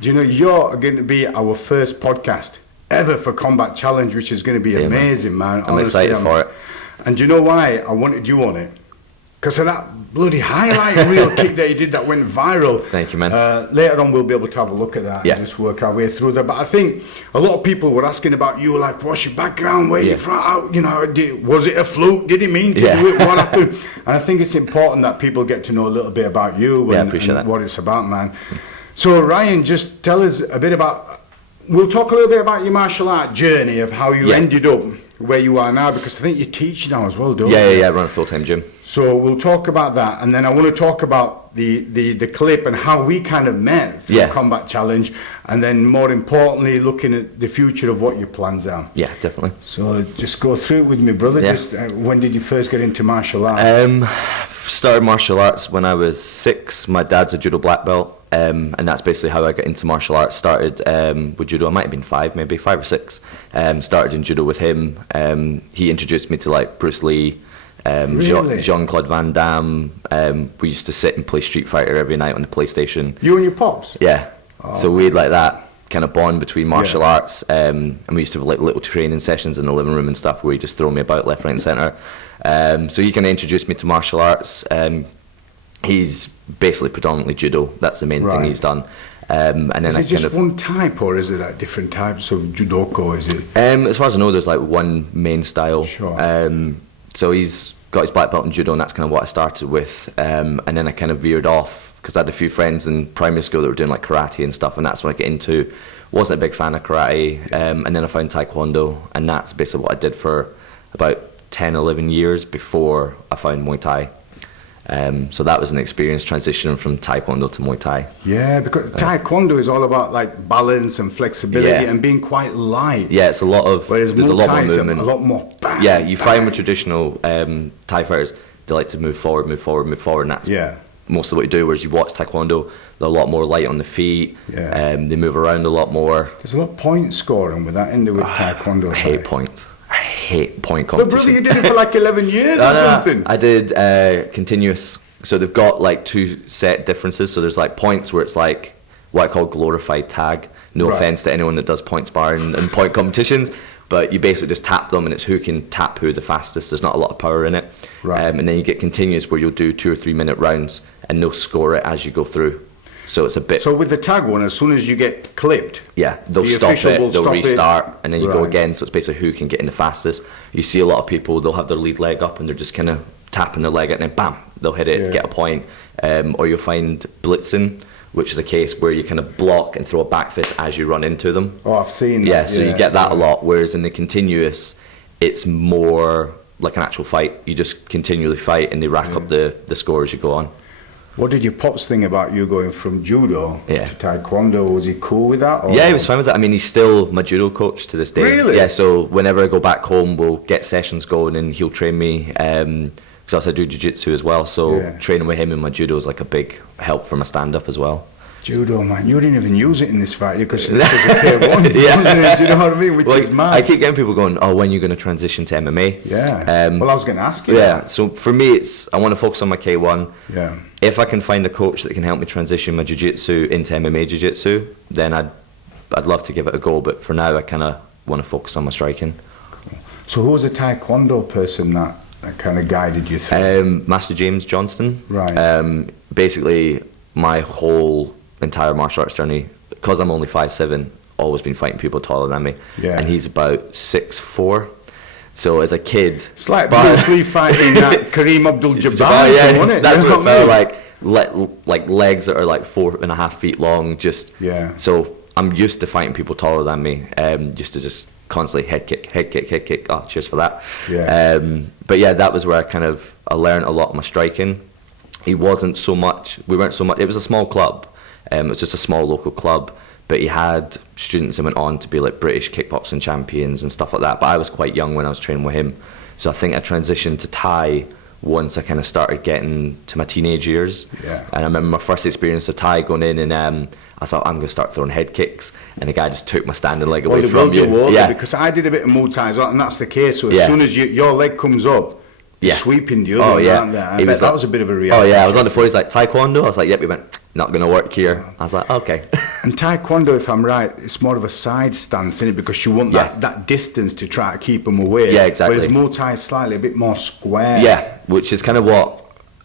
Do you know, you're going to be our first podcast ever for Combat Challenge, which is going to be amazing, man. I'm excited for it. And do you know why I wanted you on it? Because of that bloody highlight reel kick that you did that went viral. Thank you, man. Later on, we'll be able to have a look at that and just work our way through that. But I think a lot of people were asking about you, like, what's your background? Where you from? How, you know, was it a fluke? Did he mean to do it? What happened? And I think it's important that people get to know a little bit about you and what it's about, man. So, Ryan, just tell us a bit about... We'll talk a little bit about your martial art journey of how you ended up where you are now, because I think you teach now as well, don't you? Yeah, I run a full-time gym. So we'll talk about that, and then I want to talk about the clip and how we kind of met through Combat Challenge, and then more importantly, looking at the future of what your plans are. Yeah, definitely. So just go through it with me, brother. Just when did you first get into martial arts? Started martial arts when I was 6. My dad's a judo black belt. And that's basically how I got into martial arts. Started with judo, I might have been 5 or 6. Started in judo with him. He introduced me to like Bruce Lee, Jean-Claude Van Damme. We used to sit and play Street Fighter every night on the PlayStation. You and your pops? Yeah. So we had like that kind of bond between martial arts, and we used to have like little training sessions in the living room and stuff where he just throw me about left, right and centre. So he kind of introduced me to martial arts. He's basically predominantly judo. That's the main thing he's done. And then is it just one type, or is it like different types of judoko? Is it? As far as I know, there's like one main style. Sure. So he's got his black belt in judo, and that's kind of what I started with. And then I kind of veered off because I had a few friends in primary school that were doing like karate and stuff, and that's what I get into. Wasn't a big fan of karate, and then I found taekwondo, and that's basically what I did for about 10, 11 years before I found Muay Thai. So that was an experience transitioning from taekwondo to Muay Thai. Yeah, because taekwondo is all about like balance and flexibility and being quite light. Yeah, it's a lot of, whereas there's a lot more movement. A lot more bang, yeah, you find with traditional Thai fighters, they like to move forward, and that's most of what you do. Whereas you watch taekwondo, they're a lot more light on the feet. They move around a lot more. There's a lot of point scoring with that, with taekwondo. I hate points. I hate point competition. But brother, you did it for like 11 years or something. I did continuous. So they've got like 2 set differences. So there's like points where it's like what I call glorified tag. No offense to anyone that does points bar and point competitions, but you basically just tap them and it's who can tap who the fastest. There's not a lot of power in it. And then you get continuous where you'll do 2 or 3 minute rounds and they'll score it as you go through. So it's a bit... So with the tag one, as soon as you get clipped... Yeah, they'll stop it, they'll restart, and then you go again. So it's basically who can get in the fastest. You see a lot of people, they'll have their lead leg up and they're just kind of tapping their leg and then bam, they'll hit it, get a point. Or you'll find blitzing, which is a case where you kind of block and throw a back fist as you run into them. Oh, I've seen that. Yeah, so you get that a lot, whereas in the continuous, it's more like an actual fight. You just continually fight and they rack up the score as you go on. What did your pops think about you going from judo to taekwondo? Was he cool with that? Or? Yeah, he was fine with that. I mean, he's still my judo coach to this day. Really? Yeah, so whenever I go back home, we'll get sessions going and he'll train me. Because also I do jiu-jitsu as well, so training with him in my judo is like a big help for my stand-up as well. Judo, man, you didn't even use it in this fight because it was a K1. Do you know what I mean? Which is mad. I keep getting people going, oh, when are you going to transition to MMA? Yeah. Well, I was going to ask you. Yeah, so for me, I want to focus on my K1. Yeah. If I can find a coach that can help me transition my jiu-jitsu into MMA jiu-jitsu, then I'd love to give it a go. But for now, I kind of want to focus on my striking. Cool. So who was a taekwondo person that kind of guided you through? Master James Johnston. Right. Basically, my whole entire martial arts journey, because I'm only 5'7", always been fighting people taller than me. Yeah. And he's about 6'4". So as a kid, it's like Bruce Lee fighting that Kareem Abdul-Jabbar, wasn't it? That's what it felt like legs that are like 4.5 feet long. So I'm used to fighting people taller than me. Used to just constantly head kick. Oh, cheers for that. Yeah. But yeah, that was where I learned a lot of my striking. We weren't so much. It was a small club. It was just a small local club. But he had students that went on to be like British kickboxing champions and stuff like that. But I was quite young when I was training with him. So I think I transitioned to Thai once I kind of started getting to my teenage years. Yeah. And I remember my first experience of Thai going in and I thought, I'm going to start throwing head kicks. And the guy just took my standing leg away from you. Because I did a bit of Muay Thai as well, and that's the case. So as soon as your leg comes up, sweeping the other that was a bit of a reality. Oh yeah, I was on the floor, he's like, taekwondo? I was like, yep. He went, not going to work here. I was like, okay. And Taekwondo, if I'm right, it's more of a side stance, isn't it? Because you want that distance to try to keep them away. Yeah, exactly. Whereas Muay Thai is slightly a bit more square. Yeah, which is kind of what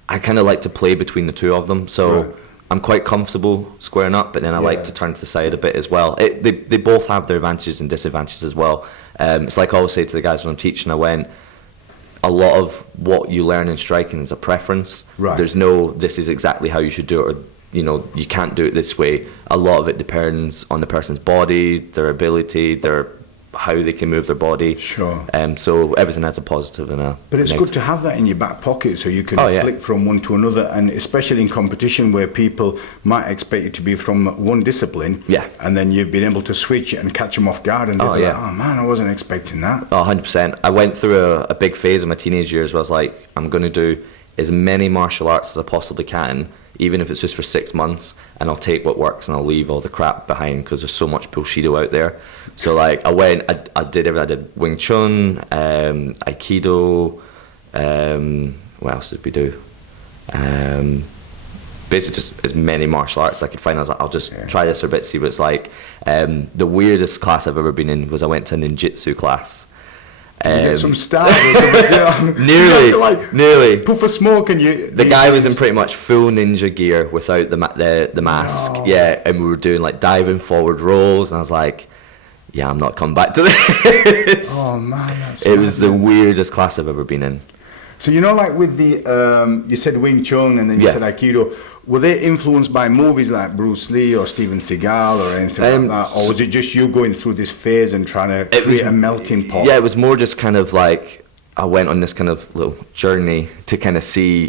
I kind of like to play between the two of them. So Right. I'm quite comfortable squaring up, but then I like to turn to the side a bit as well. They both have their advantages and disadvantages as well. It's like I always say to the guys when I'm teaching, a lot of what you learn in striking is a preference. Right. There's no, this is exactly how you should do it, or you can't do it this way. A lot of it depends on the person's body, their ability, how they can move their body. Sure. So everything has a positive and a But it's negative. good to have that in your back pocket so you can Oh, yeah. flick from one to another, and especially in competition where people might expect you to be from one discipline, Yeah. and then you've been able to switch it and catch them off guard, and they'll be like, oh man, I wasn't expecting that. Oh, 100%. I went through a big phase in my teenage years where I was like, I'm going to do as many martial arts as I possibly can, even if it's just for 6 months, and I'll take what works and I'll leave all the crap behind because there's so much bullshido out there. So like I went, I did everything. I did Wing Chun, Aikido, what else did we do? Basically just as many martial arts as I could find. I was like, I'll just try this for a bit, see what it's like. The weirdest class I've ever been in was I went to a ninjutsu class. You get some style or something, Nearly, you have to, nearly. puff a smoke and The guy was in pretty much full ninja gear without the mask. No. Yeah, and we were doing like diving forward rolls, and I was like, yeah, I'm not coming back to this. Oh man, that's It was the weirdest class I've ever been in. So like with the you said Wing Chun and then you said Aikido, were they influenced by movies like Bruce Lee or Steven Seagal or anything like that, or was it just you going through this phase and trying to create a melting pot? Yeah, it was more just kind of like I went on this kind of little journey to kind of see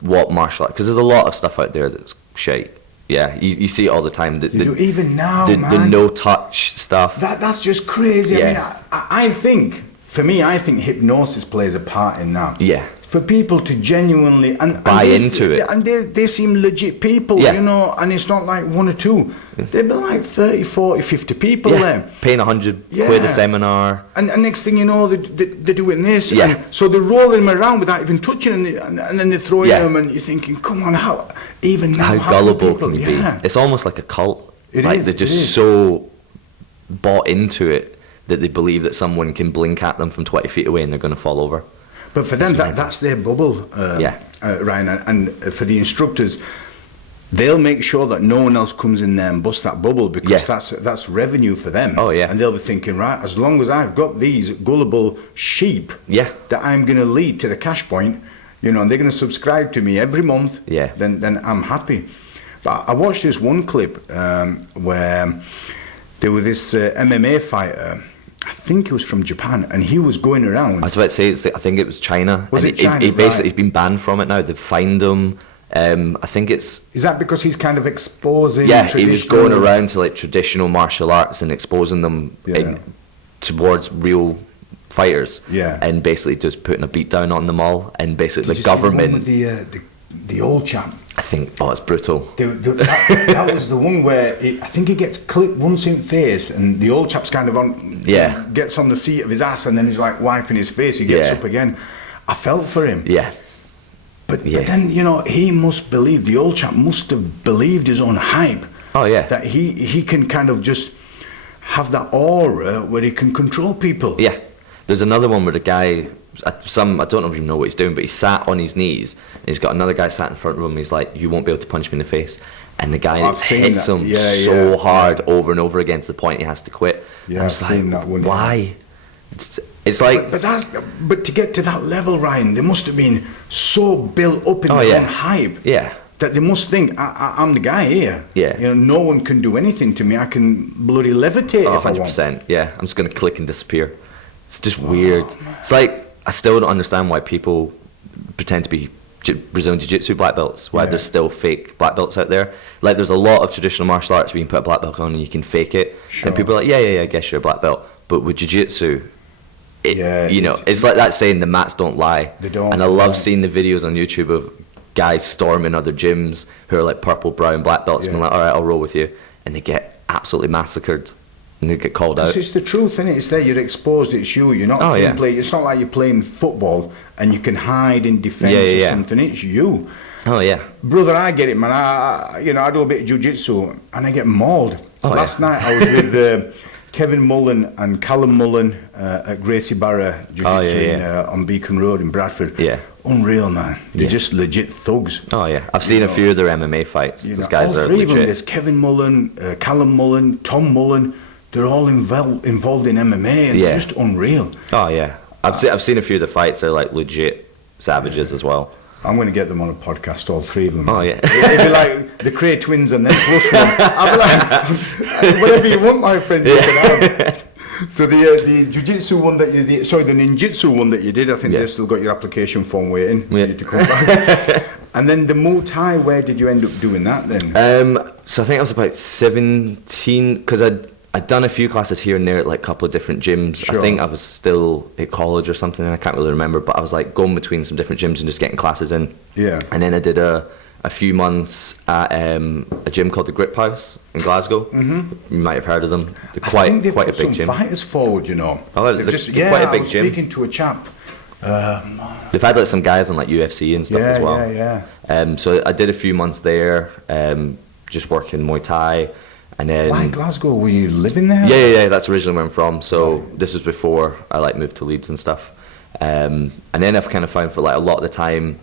what martial art, because there's a lot of stuff out there that's shite. Yeah, you see it all the time. Even now, the man. no touch stuff. That's just crazy. Yeah. I think, for me, I think hypnosis plays a part in that. Yeah. For people to genuinely buy into it. And they seem legit people, and it's not like one or two. They'd be like 30, 40, 50 people there. Paying 100 quid a seminar. And next thing you know, they're doing this. Yeah. And so they're rolling them around without even touching them, and then they're throwing them, and you're thinking, come on, how gullible can you be? It's almost like a cult. They're just so bought into it that they believe that someone can blink at them from 20 feet away and they're going to fall over. But for them, that's their bubble, Ryan. And for the instructors, they'll make sure that no one else comes in there and busts that bubble, because that's revenue for them. Oh, yeah. And they'll be thinking, right, as long as I've got these gullible sheep that I'm going to lead to the cash point, and they're going to subscribe to me every month, then I'm happy. But I watched this one clip where there was this MMA fighter. I think he was from Japan, and he was going around. I was about to say, I think it was China. Was it China? He basically he's been banned from it now. They've fined him. I think it's... Is that because he's kind of exposing... Yeah, he was going around to like traditional martial arts and exposing them towards real fighters. Yeah. And basically just putting a beat down on them all. And basically Did the you see government... the one with the old chap? I think, it's brutal. That was the one where I think he gets clipped once in the face, and the old chap's kind of gets on the seat of his ass, and then he's like wiping his face. He gets up again. I felt for him. Yeah. But then he must believe, the old chap must have believed his own hype. Oh yeah. That he can kind of just have that aura where he can control people. Yeah. There's another one where the guy, I don't even know what he's doing, but he sat on his knees. And he's got another guy sat in front of him. He's like, "You won't be able to punch me in the face." And the guy hits him so hard over and over again to the point he has to quit. Yeah, I've seen that one. Why? It's like, but to get to that level, Ryan, they must have been so built up in their own hype. Yeah. That they must think, I'm the guy here. Yeah. No one can do anything to me. I can bloody levitate if I want. 100%. Yeah. I'm just gonna click and disappear. It's just weird. It's like, I still don't understand why people pretend to be Brazilian Jiu-Jitsu black belts, why there's still fake black belts out there. Like, there's a lot of traditional martial arts where you can put a black belt on and you can fake it. Sure. And people are like, yeah, I guess you're a black belt. But with Jiu-Jitsu, it's like that saying, the mats don't lie. They don't. And I love seeing the videos on YouTube of guys storming other gyms who are like purple, brown, black belts, and I'm like, all right, I'll roll with you. And they get absolutely massacred. And they get called out. It's the truth, isn't it? It's there, you're exposed, it's you. You're not it's not like you're playing football and you can hide in defence or something. It's you. Oh yeah, brother, I get it, man. I do a bit of jiu-jitsu and I get mauled. Last night I was with Kevin Mullen and Callum Mullen at Gracie Barra Jiu-Jitsu on Beacon Road in Bradford. Yeah. Unreal, man. They're just legit thugs. Oh yeah, I've seen a few of their MMA fights. These guys all are three legit. of them. There's Kevin Mullen, Callum Mullen, Tom Mullen. They're all involved in MMA, and they're just unreal. Oh yeah, I've seen a few of the fights. They're like legit savages as well. I'm going to get them on a podcast, all three of them. Oh yeah, it'd be like the Cray twins and then plus one. I'll be like, whatever you want, my friend. You can have. So the jiu-jitsu one that you did, sorry, the ninjutsu one that you did, I think they've still got your application form waiting for you to come back. And then the Muay Thai, where did you end up doing that then? So I think I was about 17, because I'd done a few classes here and there at like a couple of different gyms. Sure. I think I was still at college or something, and I can't really remember, but I was like going between some different gyms and just getting classes in. Yeah. And then I did a few months at a gym called the Grip House in Glasgow. Mm-hmm. You might have heard of them. They're quite a big gym. Some fighters forward, you know. Oh, they're quite a big gym. I was speaking to a chap. They've had like some guys on like UFC and stuff as well. Yeah. So I did a few months there, just working Muay Thai. And then, why Glasgow? Were you living there? Yeah. That's originally where I'm from. So this was before I like moved to Leeds and stuff. And then I've kind of found for like a lot of the time,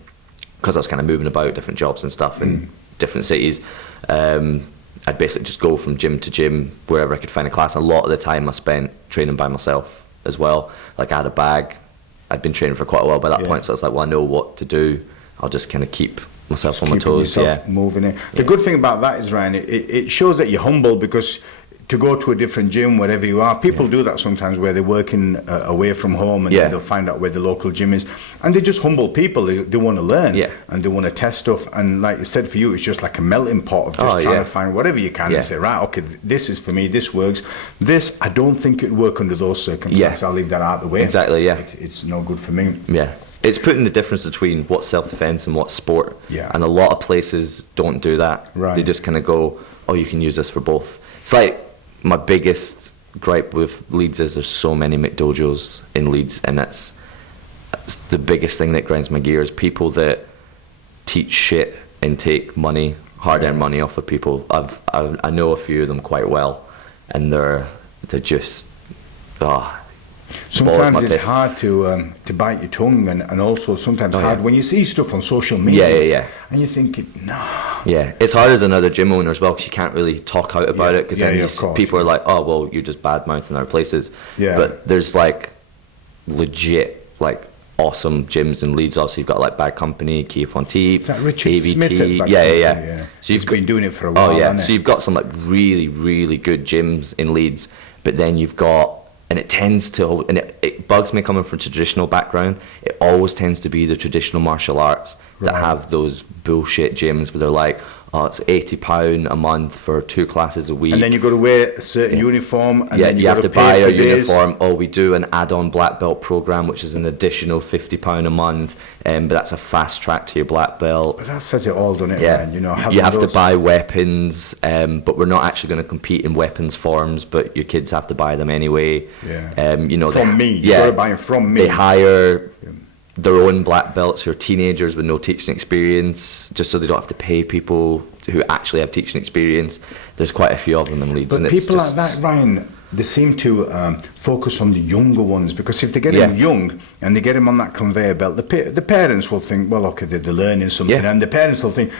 because I was kind of moving about different jobs and stuff in different cities, I'd basically just go from gym to gym wherever I could find a class. A lot of the time I spent training by myself as well. Like I had a bag. I'd been training for quite a while by that point, so I was like, well, I know what to do. I'll just kind of keep myself on my toes. Moving it. The good thing about that is, Ryan, it shows that you're humble, because to go to a different gym wherever you are, people do that sometimes where they're working away from home, and they'll find out where the local gym is, and they're just humble people. They want to learn and they want to test stuff, and like you said, for you it's just like a melting pot of just trying to find whatever you can and say, right, okay, this is for me, this works, this I don't think it'd work under those circumstances, I'll leave that out of the way. Exactly. It's no good for me. It's putting the difference between what's self-defense and what's sport. And a lot of places don't do that. They just kind of go, oh, you can use this for both. It's like, my biggest gripe with Leeds is there's so many McDojos in Leeds, and that's the biggest thing that grinds my gears. People that teach shit and take money, hard-earned money off of people. I know a few of them quite well, and they're just sometimes it's hard to bite your tongue, and also sometimes hard when you see stuff on social media. And you think, no. Yeah, it's hard as another gym owner as well, because you can't really talk out about it, because then people are like, oh, well, you're just bad mouthing our places. But there's like legit like awesome gyms in Leeds. Obviously, you've got like Bad Company, Kia Fonteep, is that Richard AVT. Smith? So you've been doing it for a while. So you've got some like really, really good gyms in Leeds, but then you've got, and it tends to, and it bugs me coming from a traditional background, it always tends to be the traditional martial arts that have those bullshit gyms where they're like, oh, it's £80 a month for 2 classes a week. And then you've got to wear a certain uniform. And then you have to buy a uniform. Oh, we do an add-on black belt program, which is an additional £50 a month. But that's a fast track to your black belt. But that says it all, doesn't it, man? You know, you have to buy weapons, but we're not actually going to compete in weapons forms, but your kids have to buy them anyway. You know, from me. You've got to buy them from me. They hire their own black belts who are teenagers with no teaching experience, just so they don't have to pay people who actually have teaching experience. There's quite a few of them in Leeds. But and people like that, Ryan, they seem to focus on the younger ones, because if they get them young and they get them on that conveyor belt, the parents will think, well, okay, they're learning something, and the parents will think,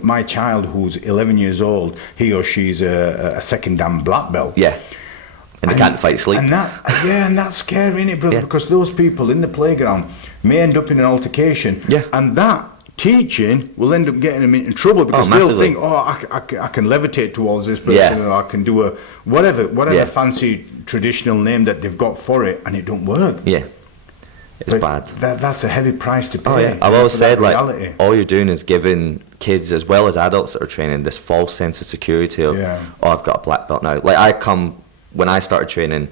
my child who's 11 years old, he or she's a second dan black belt. And they can't fight sleep. And that's scary, innit, brother? Because those people in the playground may end up in an altercation, and that teaching will end up getting them into trouble, because they'll think, I can levitate towards this person, or I can do a whatever fancy traditional name that they've got for it, and it don't work. It's bad. That's a heavy price to pay. I've always said, like, all you're doing is giving kids as well as adults that are training this false sense of security of, I've got a black belt now. Like when I started training,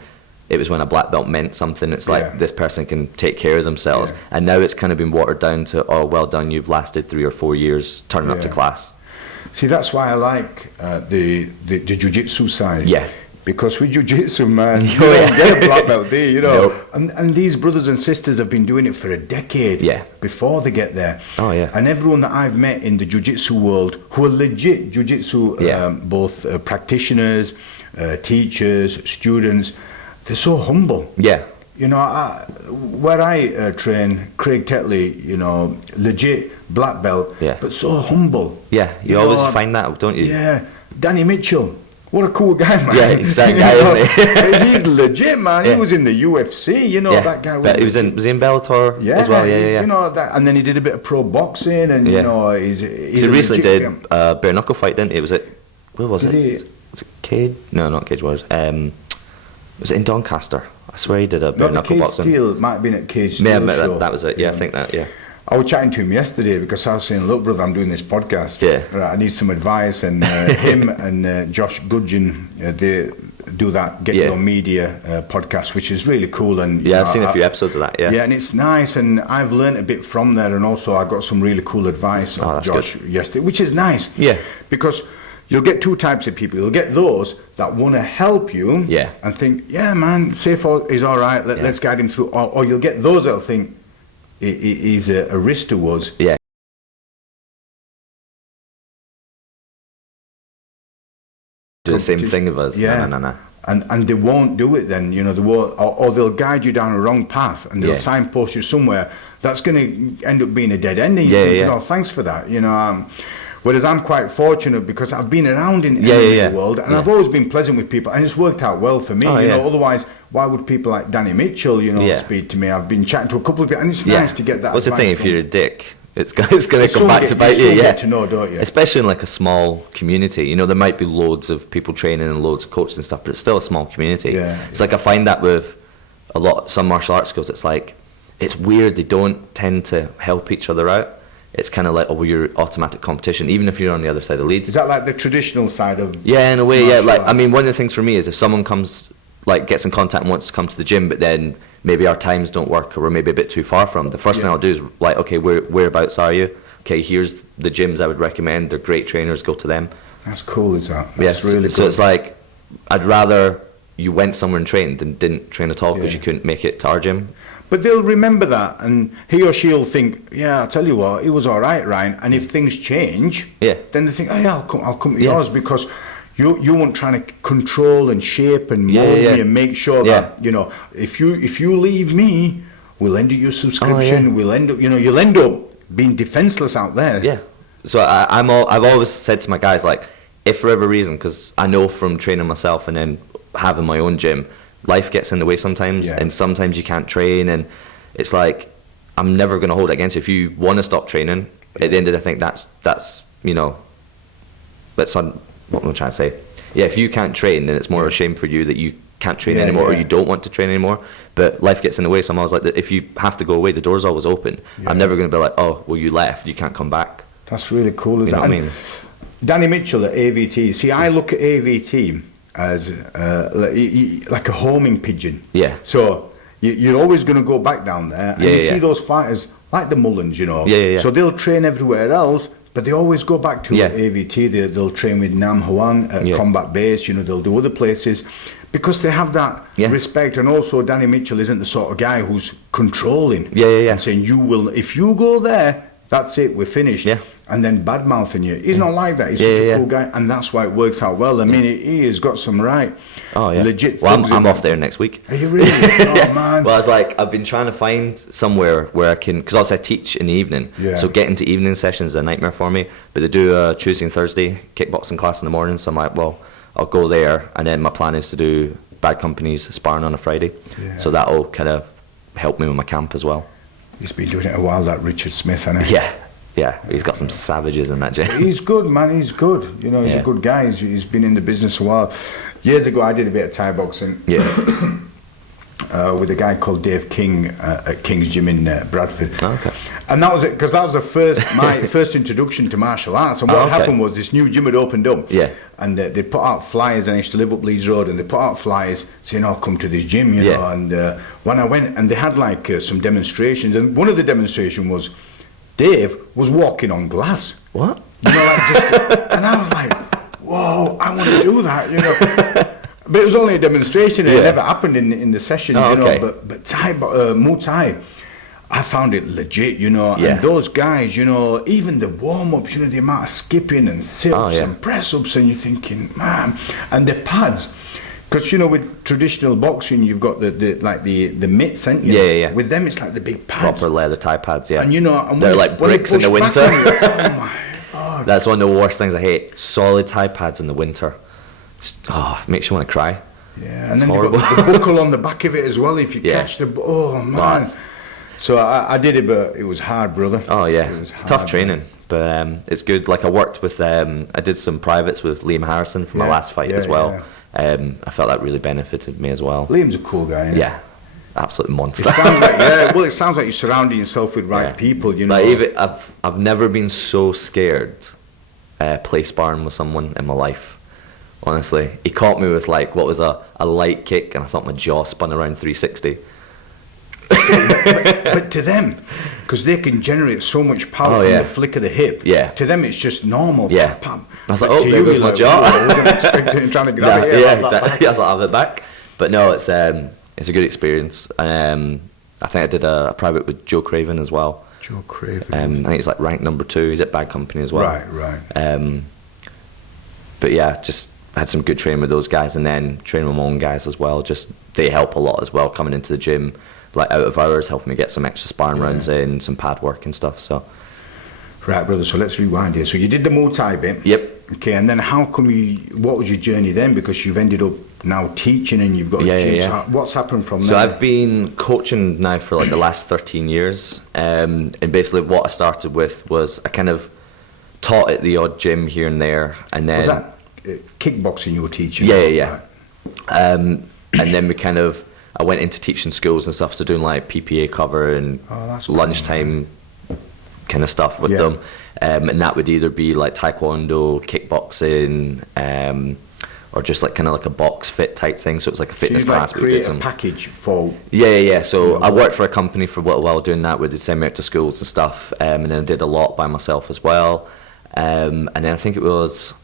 it was when a black belt meant something. It's like this person can take care of themselves, and now it's kind of been watered down to, oh, well done, you've lasted 3 or 4 years turning up to class. See, that's why I like the jiu-jitsu side. Because with jiu-jitsu, man, you don't get a black belt, do you? You know, and these brothers and sisters have been doing it for a decade before they get there. Oh yeah. And everyone that I've met in the jiu-jitsu world who are legit jiu-jitsu, both practitioners, teachers, students, they're so humble. Yeah. You know, where I train, Craig Tetley, you know, legit black belt, but so humble. Yeah, you always find that, don't you? Yeah. Danny Mitchell. What a cool guy, man. Yeah, he's that guy, isn't he? He's legit, man. He was in the UFC, you know, that guy. But was he in Bellator as well? Yeah. You know, that, and then he did a bit of pro boxing, and you know, he's he recently did a bare knuckle fight, didn't he? Was it? Where was it? Was it Cage? No, not Cage Warriors. Was it in Doncaster? I swear he did a bare knuckle boxing. Steel might have been at Cage Steel. Yeah, that was it. Yeah, I think that. Yeah. I was chatting to him yesterday because I was saying, look, brother, I'm doing this podcast. Yeah. Right, I need some advice. And him and Josh Gudgeon, they do that Get Your Media podcast, which is really cool. And I've seen a few episodes of that, Yeah, and it's nice. And I've learned a bit from there. And also I got some really cool advice of Josh yesterday, which is nice. Yeah. Because you'll get two types of people. You'll get those that want to help you and think, yeah, man, safe is all right. Let's guide him through. Or you'll get those that'll think, he's a risk to us. Yeah. Do the same thing of us. Yeah. No. And they won't do it then, you know, they won't, or they'll guide you down a wrong path and they'll signpost you somewhere that's going to end up being a dead end. And you think, you know, thanks for that, you know. Whereas I'm quite fortunate because I've been around in the world and I've always been pleasant with people and it's worked out well for me. You know, otherwise, why would people like Danny Mitchell, you know, speak to me? I've been chatting to a couple of people and it's nice to get that. What's the thing? If you're a dick, it's going to come back to bite you. Yeah, to know, don't you? Especially in like a small community. You know, there might be loads of people training and loads of coaches and stuff, but it's still a small community. Yeah. It's like I find that with some martial arts schools. It's like it's weird. They don't tend to help each other out. It's kind of like, oh, well, you're automatic competition, even if you're on the other side of the leads. Is that like the traditional side of? Yeah, in a way, yeah. Like, I mean, one of the things for me is if someone gets in contact and wants to come to the gym, but then maybe our times don't work or we're maybe a bit too far from, the first thing I'll do is like, okay, whereabouts are you? Okay, here's the gyms I would recommend. They're great trainers, go to them. That's cool, is that? That's really cool. So it's like, I'd rather you went somewhere and trained than didn't train at all because you couldn't make it to our gym. But they'll remember that, and he or she'll think, yeah, I'll tell you what, it was all right, Ryan. And if things change, then they think, oh yeah, I'll come to yours because you weren't trying to control and shape and mold me and make sure that, you know, if you leave me, we'll end up your subscription. We'll end up, you know, you'll end up being defenseless out there. Yeah. So I've always said to my guys, like, if for every reason, because I know from training myself and then having my own gym, life gets in the way sometimes, and sometimes you can't train, and it's like I'm never going to hold it against you. If you want to stop training, at the end of the day, I think that's you know, that's what I'm trying to say. Yeah, if you can't train, then it's more a shame for you that you can't train anymore or you don't want to train anymore. But life gets in the way, so I'm always like, if you have to go away, the door's always open. I'm never going to be like, oh, well, you left, you can't come back. That's really cool. You know what I mean? Danny Mitchell at AVT. See, I look at AVT as like a homing pigeon. Yeah. So you're always going to go back down there, and you see those fighters like the Mullins, you know. So they'll train everywhere else, but they always go back to AVT. They'll train with Nam Hwan at Combat Base. You know, they'll do other places because they have that respect. And also, Danny Mitchell isn't the sort of guy who's controlling. And saying you will, if you go there, that's it, we're finished. And then bad mouthing you. He's not like that. He's such a cool guy, and that's why it works out well. I mean, he has got some legit. Well, I'm off there next week. Are you really? Oh man. Well, I was like, I've been trying to find somewhere where I can, because also I teach in the evening, so getting to evening sessions is a nightmare for me. But they do a Tuesday and Thursday kickboxing class in the morning, so I'm like, well, I'll go there, and then my plan is to do Bad Company's sparring on a Friday. So that'll kind of help me with my camp as well. He's been doing it a while, that Richard Smith, hasn't he? Yeah, he's got some savages in that gym. He's good, man. He's good. You know, he's a good guy. He's been in the business a while. Years ago, I did a bit of Thai boxing. With a guy called Dave King at King's Gym in Bradford. Okay. And that was it, because that was my first introduction to martial arts. And what happened was this new gym had opened up. And they put out flyers, and I used to live up Leeds Road, and they put out flyers saying, oh, come to this gym, you know. And when I went, and they had like some demonstrations, and one of the demonstrations was Dave was walking on glass. What? You know, like and I was like, whoa, I want to do that, you know. But it was only a demonstration. It never happened in the session, you know. But Muay Thai, I found it legit, you know. And those guys, you know, even the warm-ups, you know, the amount of skipping and sit-ups and press-ups, and you're thinking, man, and the pads. Because, you know, with traditional boxing, you've got the mitts, ain't you? Yeah. With them, it's like the big pads. Proper leather Thai pads, yeah. And, you know, and they're like bricks in the winter. Oh, my God. That's one of the worst things I hate. Solid Thai pads in the winter. It makes you want to cry. Yeah, and then you've got the buckle on the back of it as well if you catch the... Oh, man. So I did it, but it was hard, brother. Oh, yeah. It's tough training, but it's good. Like, I worked with... I did some privates with Liam Harrison for my last fight as well. Yeah. I felt that really benefited me as well. Liam's a cool guy, isn't he? Yeah, absolute monster. It sounds like, it sounds like you're surrounding yourself with right people, you know. Like even, I've never been so scared play sparring with someone in my life. Honestly, he caught me with like what was a light kick, and I thought my jaw spun around 360. but to them, because they can generate so much power from the flick of the hip. Yeah. To them, it's just normal. Yeah. Pam. I was like, oh, there goes my jaw. I wasn't expecting trying to grab it. Yeah, exactly. I was like, I'll have it back. But no, it's a good experience. I think I did a private with Joe Craven as well. Joe Craven. I think he's like ranked number 2. He's at Bad Company as well. Right. But yeah, just had some good training with those guys, and then training with my own guys as well. Just they help a lot as well coming into the gym, like out of hours, helping me get some extra sparring rounds in, some pad work and stuff. So. Right, brother, so let's rewind here. So you did the Muay Thai bit. Yep. Okay, and then what was your journey then? Because you've ended up now teaching and you've got gyms. So what's happened from there? So I've been coaching now for like the last 13 years. And basically what I started with was I kind of taught at the odd gym here and there. And then... Was that kickboxing you were teaching? Yeah. Right. And then I went into teaching schools and stuff, so doing like PPA cover and lunchtime kind of stuff with them, and that would either be like taekwondo, kickboxing, or just like kind of like a box fit type thing. So it's like a fitness class. Like create a package for. Yeah. So I worked for a company for a little while doing that, with the send me out to schools and stuff, and then I did a lot by myself as well. And then I think it was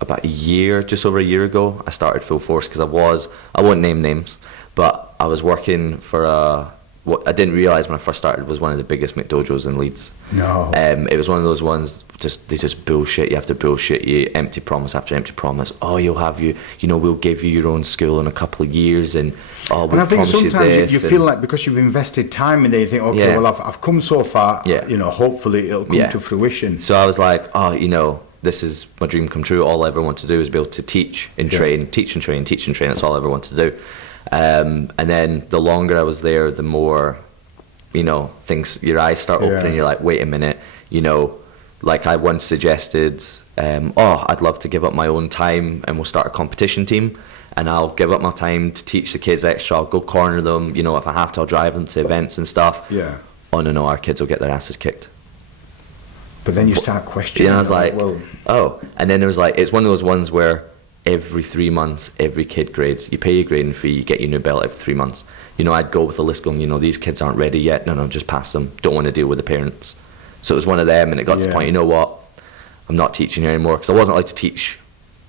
about just over a year ago, I started full force because I won't name names, but I was working for what I didn't realise when I first started was one of the biggest McDojos in Leeds. No. It was one of those ones, they just bullshit. You have to bullshit you, empty promise after empty promise. Oh, we'll give you your own school in a couple of years, and we'll and I think promise sometimes you feel like because you've invested time in it, you think, okay, well, I've come so far, hopefully it'll come to fruition. So I was like, this is my dream come true. All I ever want to do is be able to teach and train, teach and train, teach and train. That's all I ever want to do. And then the longer I was there, the more, your eyes start opening. You're like, wait a minute, like I once suggested, I'd love to give up my own time and we'll start a competition team, and I'll give up my time to teach the kids extra. I'll go corner them, if I have to, I'll drive them to events and stuff. Yeah. Oh no, our kids will get their asses kicked. But then you start questioning. And I was like, and then there was like, it's one of those ones where every 3 months, every kid grades. You pay your grading fee, you get your new belt every 3 months. I'd go with a list going, these kids aren't ready yet. No, just pass them. Don't want to deal with the parents. So it was one of them, and it got to the point, you know what? I'm not teaching here anymore, because I wasn't allowed to teach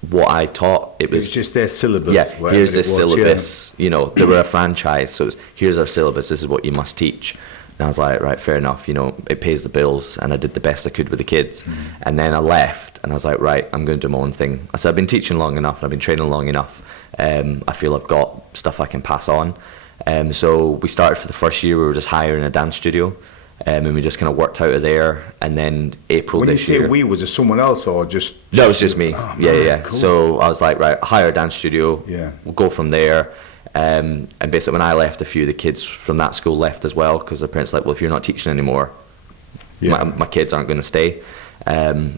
what I taught. It was just their syllabus. Yeah, here's the syllabus. They were a franchise, so it was, here's our syllabus. This is what you must teach. And I was like, right, fair enough. It pays the bills, and I did the best I could with the kids. Mm-hmm. And then I left, and I was like, right, I'm going to do my own thing. I said, I've been teaching long enough, and I've been training long enough. I feel I've got stuff I can pass on. So we started for the first year. We were just hiring a dance studio, and we just kind of worked out of there. And then April this year. When you say we, was it someone else or just? No, it was just me. Oh, yeah. Cool. So I was like, right, hire a dance studio. Yeah. We'll go from there. And basically when I left, a few of the kids from that school left as well, because their parents were like, well, if you're not teaching anymore, my kids aren't going to stay.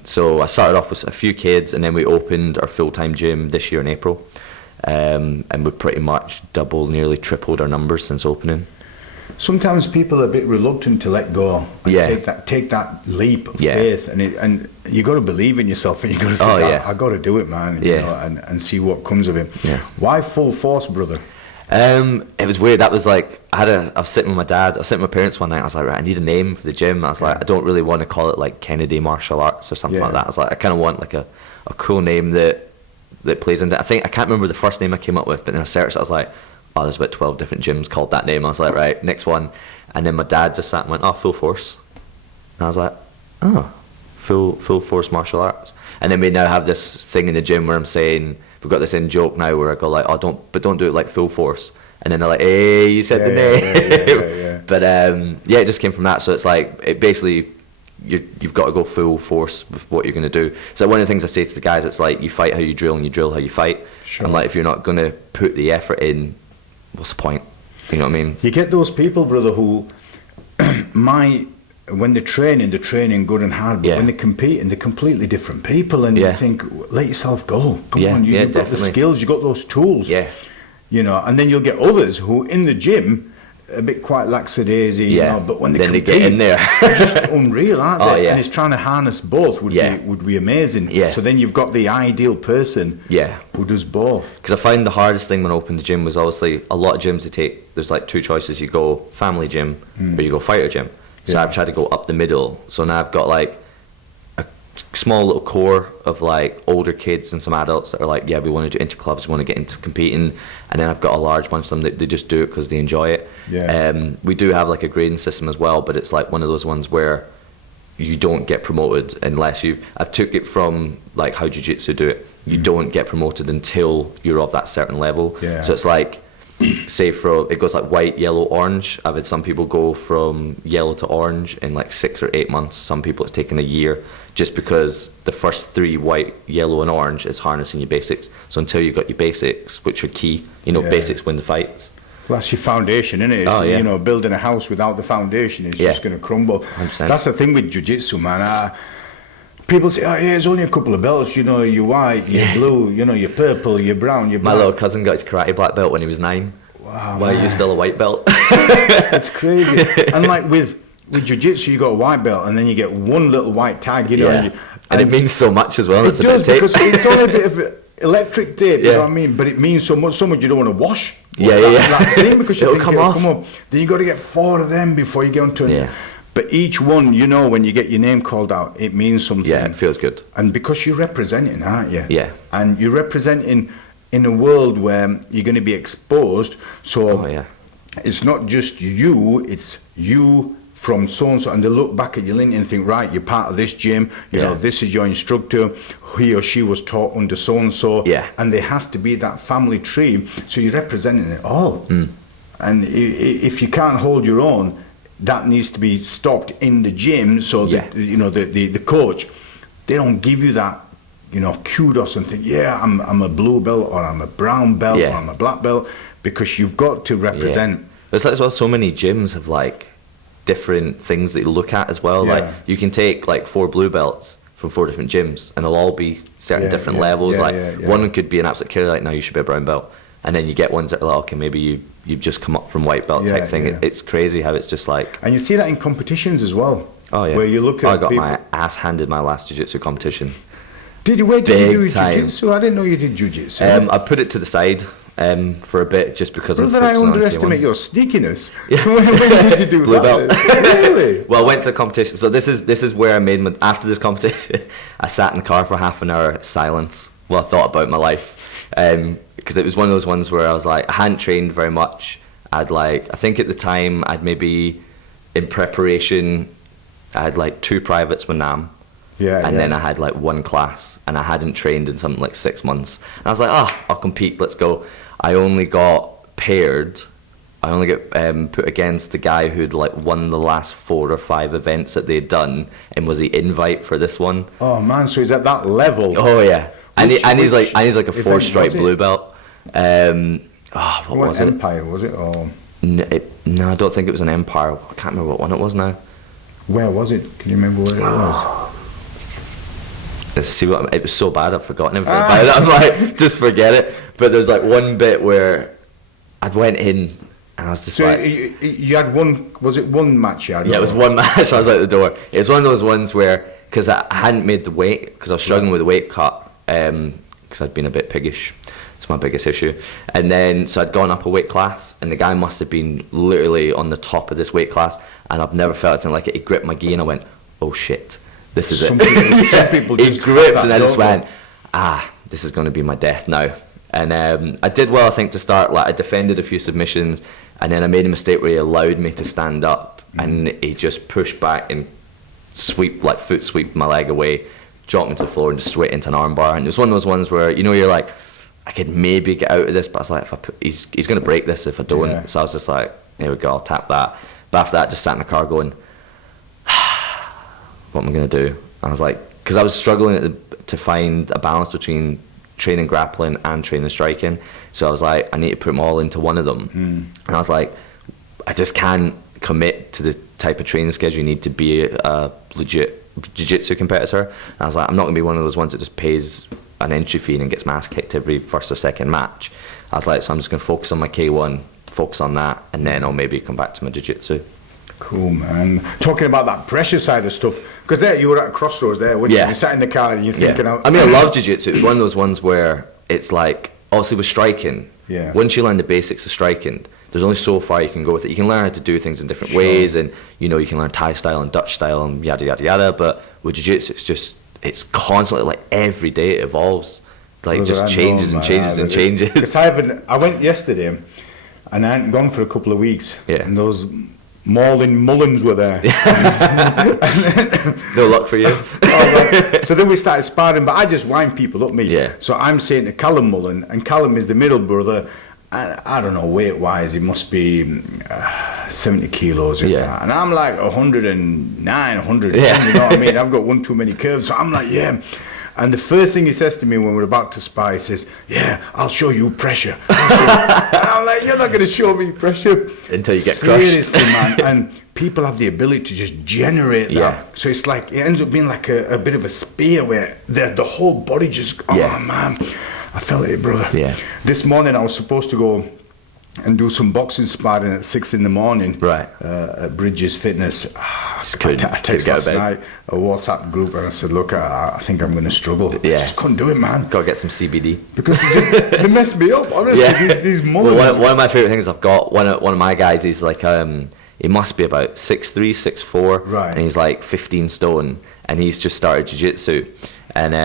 So I started off with a few kids, and then we opened our full-time gym this year in April. And we pretty much nearly tripled our numbers since opening. Sometimes people are a bit reluctant to let go and take that leap of faith, and you got to believe in yourself, and you got to think, I got to do it, man, and see what comes of it. Yeah. Why full force, brother? It was weird. That was like, I was sitting with my dad, I was sitting with my parents one night. I was like, right, I need a name for the gym. I was like, I don't really want to call it like Kennedy Martial Arts or something like that. I was like, I kind of want like a cool name that that plays into it. I can't remember the first name I came up with, but then I searched, I was like, oh, there's about 12 different gyms called that name. I was like, right, next one. And then my dad just sat and went, oh, Full Force. And I was like, oh, full Force Martial Arts. And then we now have this thing in the gym where I'm saying, we've got this in joke now where I go like, oh, don't do it like Full Force. And then they're like, hey, you said the name. Yeah. But yeah, it just came from that. So it's like, it basically, you've got to go full force with what you're going to do. So one of the things I say to the guys, it's like, you fight how you drill and you drill how you fight. Sure. I'm like, if you're not going to put the effort in, what's the point? You know what I mean? You get those people, brother, who when they're training good and hard, but when they're competing, they're completely different people, and you think, let yourself go. Come on, you've got the skills, you've got those tools. Yeah. You know, and then you'll get others who in the gym a bit quite lackadaisy, you know, but when they compete, get in there, they're just unreal, aren't they? And it's trying to harness both would be amazing. Yeah. So then you've got the ideal person who does both. Because I find the hardest thing when I opened the gym was obviously a lot of gyms there's like two choices. You go family gym or you go fighter gym. So I've tried to go up the middle. So now I've got like a small little core of like older kids and some adults that are like, we want to do interclubs, we want to get into competing. And then I've got a large bunch of them that they just do it because they enjoy it. We do have like a grading system as well, but it's like one of those ones where you don't get promoted unless I've took it from like how jiu-jitsu do it. You don't get promoted until you're of that certain level. So it's like, say it goes like white, yellow, orange. I've had some people go from yellow to orange in like 6 or 8 months. Some people it's taken a year, just because the first 3, white, yellow and orange, is harnessing your basics. So until you've got your basics, which are key, basics win the fights. Well, that's your foundation, isn't it? You know, building a house without the foundation is just going to crumble. 100%. That's the thing with jiu-jitsu, man. People say, oh, it's only a couple of belts, you know, you're white, you're blue, you know, you're purple, you're brown, you're black. My little cousin got his karate black belt when he was 9. Wow. Why are you still a white belt? That's crazy. And like with jiu-jitsu, you got a white belt and then you get one little white tag, you know. And it means so much as well. It does, because it's only a bit of electric tape, you know what I mean? But it means so much you don't want to wash. That thing, because you think it'll come up. Then you got to get 4 of them before you get onto it. But each one, you know, when you get your name called out, it means something. Yeah, it feels good. And because you're representing, aren't you? Yeah. And you're representing in a world where you're going to be exposed. So it's not just you, it's you from so-and-so. And they look back at your LinkedIn and think, right, you're part of this gym. You know, this is your instructor. He or she was taught under so-and-so. Yeah. And there has to be that family tree. So you're representing it all. And if you can't hold your own, that needs to be stopped in the gym, so that the coach, they don't give you that, you know, kudos and think, I'm a blue belt or I'm a brown belt or I'm a black belt, because you've got to represent. It's like as well, so many gyms have like different things that you look at as well. Like you can take like 4 blue belts from 4 different gyms and they'll all be certain different levels. One could be an absolute killer, like now you should be a brown belt. And then you get ones that are like, okay, maybe you've just come up from white belt type thing. It's crazy how it's just like... And you see that in competitions as well. Oh, yeah. Where you look at I got my ass handed my last jiu-jitsu competition. Did you? Where did you do jiu-jitsu? I didn't know you did jiu-jitsu. I put it to the side for a bit just because I'm focusing on I underestimate your sneakiness. Yeah. When did you do Blue that? belt. Really? Well, I went to a competition. So this is where I made after this competition, I sat in the car for half an hour, silence, while I thought about my life. Because it was one of those ones where I was like, I hadn't trained very much. I think at the time I'd maybe, in preparation, I had like 2 privates with NAM. And then I had like 1 class, and I hadn't trained in something like 6 months. And I was like, I'll compete, let's go. I only got paired. I only get put against the guy who'd like won the last 4 or 5 events that they'd done, and was the invite for this one. Oh man, so he's at that level. Oh yeah. And he's like a 4-stripe blue belt. What was it? Empire, was it? Or no, I don't think it was an Empire. I can't remember what one it was now. Where was it? Can you remember where it was? Let's see it was so bad I've forgotten everything about it. I'm like, just forget it. But there's like one bit where I'd went in and I was just you had one, was it one match you had? Yeah, it was one match. I was out the door. It was one of those ones where, because I hadn't made the weight, because I was struggling with the weight cut, because I'd been a bit piggish. It's my biggest issue. And then, so I'd gone up a weight class, and the guy must have been literally on the top of this weight class, and I've never felt anything like it. He gripped my gi, and I went, oh shit, this is some people he just gripped, and I just went, this is going to be my death now. And I did well, I think, to start. Like, I defended a few submissions, and then I made a mistake where he allowed me to stand up, and he just pushed back and foot sweep my leg away, dropped me to the floor, and just straight into an armbar. And it was one of those ones where, you're like, I could maybe get out of this, but I was like, he's going to break this if I don't. Yeah. So I was just like, here we go, I'll tap that. But after that, just sat in the car going, what am I going to do? I was like, because I was struggling to find a balance between training grappling and training striking. So I was like, I need to put them all into one of them. And I was like, I just can't commit to the type of training schedule you need to be a legit jiu-jitsu competitor. And I was like, I'm not going to be one of those ones that just pays an entry fee and gets my ass kicked every first or second match. I was like, so I'm just going to focus on my K1, focus on that, and then I'll maybe come back to my jiu-jitsu. Cool, man. Talking about that pressure side of stuff, because there you were at a crossroads there, weren't you? You sat in the car and you're thinking out. I mean, I love jiu-jitsu. It's one of those ones where it's like, obviously with striking, once you learn the basics of striking, there's only so far you can go with it. You can learn how to do things in different ways, and you can learn Thai style and Dutch style and yada yada yada. But with jiu-jitsu, it's constantly, like, every day it evolves, like, it just changes and changes and changes. I went yesterday, and I hadn't gone for a couple of weeks, and those mauling Mullins were there. No luck for you. So then we started sparring, but I just wind people up, me. So I'm saying to Callum Mullen, and Callum is the middle brother. I don't know, weight-wise, he must be 70 kilos. And I'm like 109, 110, you know what I mean? I've got one too many curves. So I'm like, And the first thing he says to me when we're about to spar, he says, I'll show you pressure. And I'm like, you're not going to show me pressure. Until you get crushed. Seriously, man. And people have the ability to just generate that. So it's like, it ends up being like a bit of a spear where the whole body just, oh man. I felt it, brother. This morning I was supposed to go and do some boxing sparring at 6 a.m. At Bridges Fitness. I texted last night a WhatsApp group and I said, look, I think I'm going to struggle. I just couldn't do it, man. Got to get some CBD. Because they messed me up, honestly. These mullins. Well, one of my favourite things I've got, one of my guys, he's like, he must be about 6'3", 6'4", and he's like 15 stone, and he's just started jiu-jitsu. And